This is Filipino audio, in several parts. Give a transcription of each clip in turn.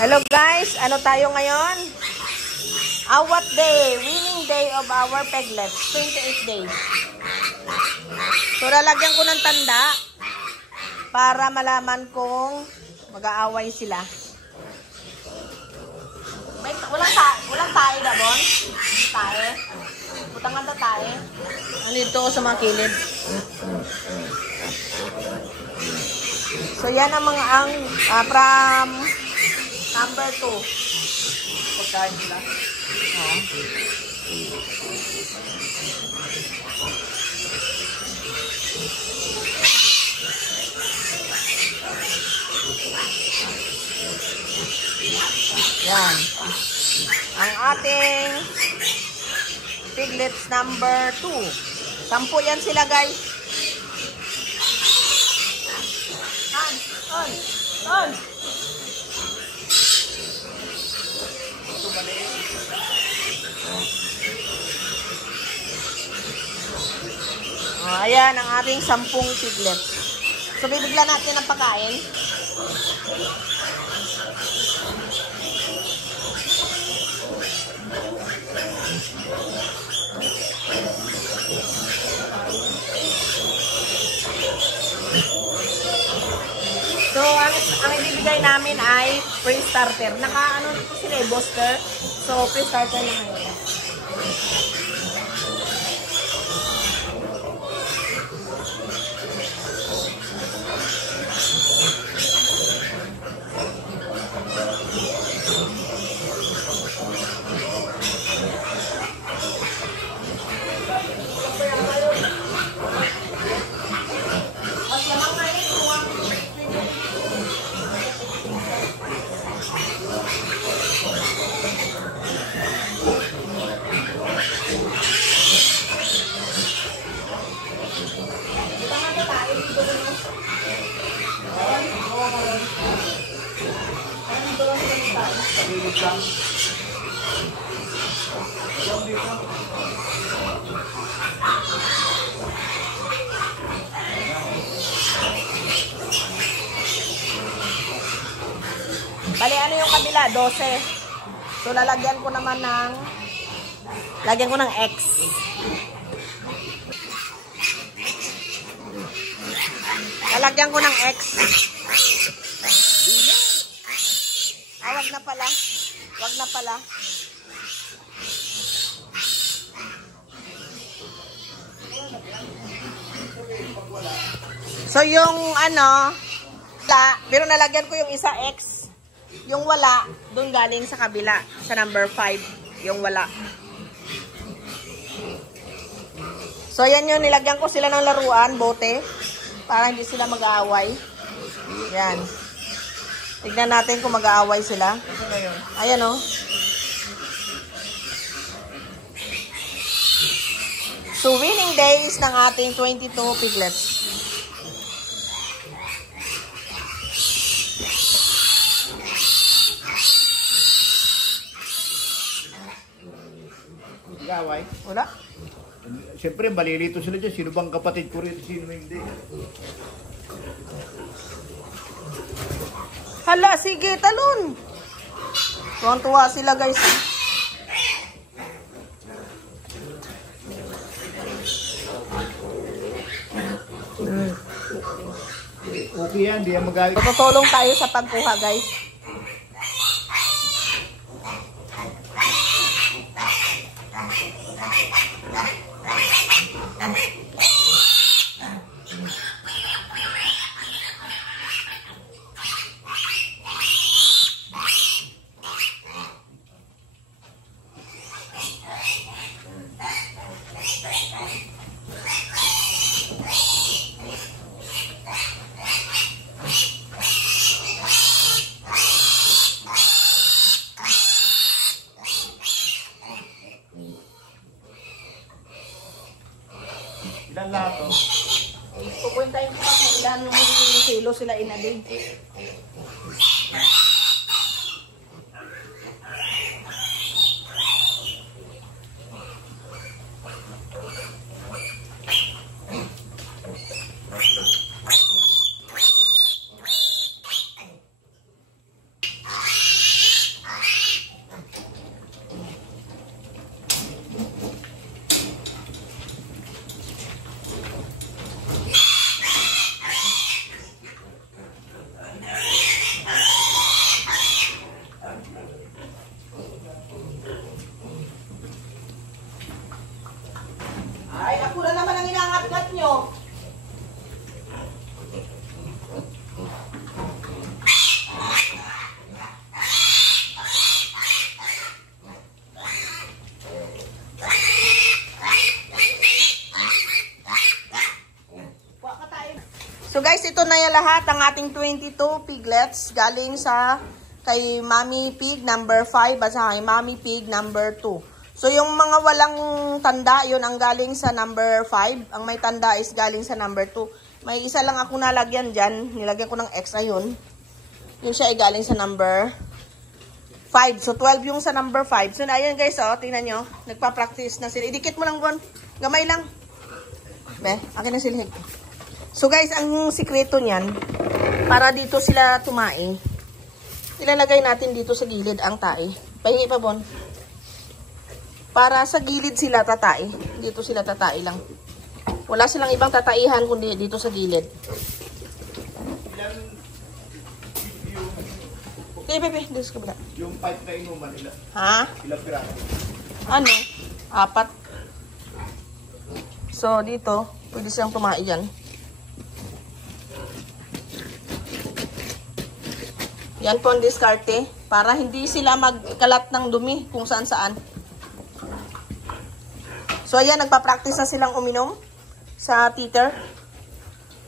Hello guys, ano tayo ngayon? What day? Winning day of our peglets, 28 days. So lalagyan ko ng tanda para malaman kung mag-aaway sila. May, walang tayo na bon? Tayo? Butangan na tayo. Ano ito sa mga kilid? So yan ang mga from number 2. Pagkain sila. Yan. Ang ating piglets number 2. 10 yan sila guys. On. Ayan ang ating 10 piglets. So bibigla natin ang pagkain. So, ang ibibigay namin ay pre-starter. Naka-ano nito sila eh, booster. So, pre-starter na ngayon. Bali, ano yung kabila? 12. So, lalagyan ko naman ng X. Lalagyan ko ng X. Wag na pala. Wag na pala. So, yung pero nalagyan ko yung isa X. Yung wala, doon galing sa kabila. Sa number 5. Yung wala. So, yan yun. Nilagyan ko sila ng laruan, bote. Para hindi sila mag-aaway. Yan. Tignan natin kung mag-aaway sila. Ayan o. So, winning days ng ating 22 piglets. Away? Wala. Siyempre, malilito sila dyan. Sino bang kapatid ko rin? Sino hindi? Hala, sige, talon. Tuwang-tuwa sila, guys. Okay yan, di yan magalit. Tutulong tayo sa pagkuha, guys. Ilan lahat to? Pupuntahin ko kung ilan yung kilo sila inalig. guys, ito na yung lahat ang ating 22 piglets galing sa kay Mommy Pig number 5 at sa kay Mommy Pig number 2. So, yung mga walang tanda, yun ang galing sa number 5. Ang may tanda is galing sa number 2. May isa lang ako nalagyan dyan. Nilagyan ko ng extra yun. Yun siya ay galing sa number 5. So, 12 yung sa number 5. So, ayun guys, oh, tingnan nyo. Nagpa-practice na sila. Idikit mo lang, Bon. Gamay lang. Be, akin na silhig. So, guys, ang sikreto niyan, para dito sila tumae, ilalagay natin dito sa gilid ang tae. Pahingi pa, Bon. Para sa gilid sila tatae. Dito sila tatae lang. Wala silang ibang tataihan kundi dito sa gilid. Okay, bebe. Dito sa kabila. Yung pipe na inuman nila. Ha? Ilang piraso? Ano? 4. So, dito, pwede silang tumae dyan. Yan po ang diskarte. Para hindi sila magkalat ng dumi kung saan-saan. So, ayan, nagpa-practice na silang uminom sa teeter.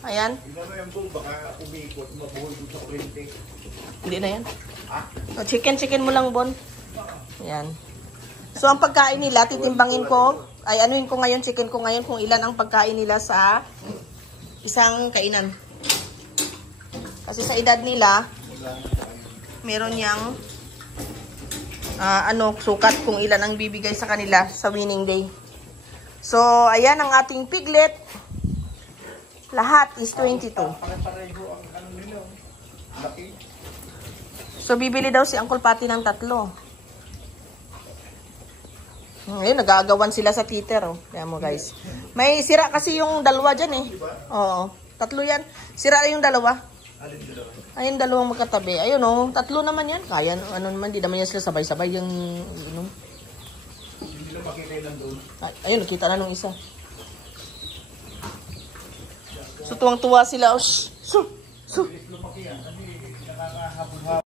Ayan. Tingnan mo yung bull, baka umikot, mabuhol doon sa kurente. Hindi na yan. O, chicken mo lang, Bon. Ayan. So, ang pagkain nila, titimbangin ko, ay anuin ko ngayon, chicken ko ngayon, kung ilan ang pagkain nila sa isang kainan. Kasi sa edad nila, meron niyang sukat kung ilan ang bibigay sa kanila sa winning day. So, ayan ang ating piglet. Lahat is 22. Pare-pareho ang ano nila. Laki. So, bibili daw si Uncle Patty ng 3. Ngayon, nag-aagawan sila sa teeter. Oh. Ayan mo, guys. May sira kasi yung dalawa dyan eh. Oo. 3 yan. Sira yung dalawa. Ayun, dalawang magkatabi. Ayun oh. 3 naman yan. Kaya, ano naman, di naman yan sila sabay-sabay yung inom. Hindi lang makita lang doon. Ayun, nakita na nung isa. So, tuwang-tuwa sila. Oh, Lumaki yan. Kasi nakakahabog-habog.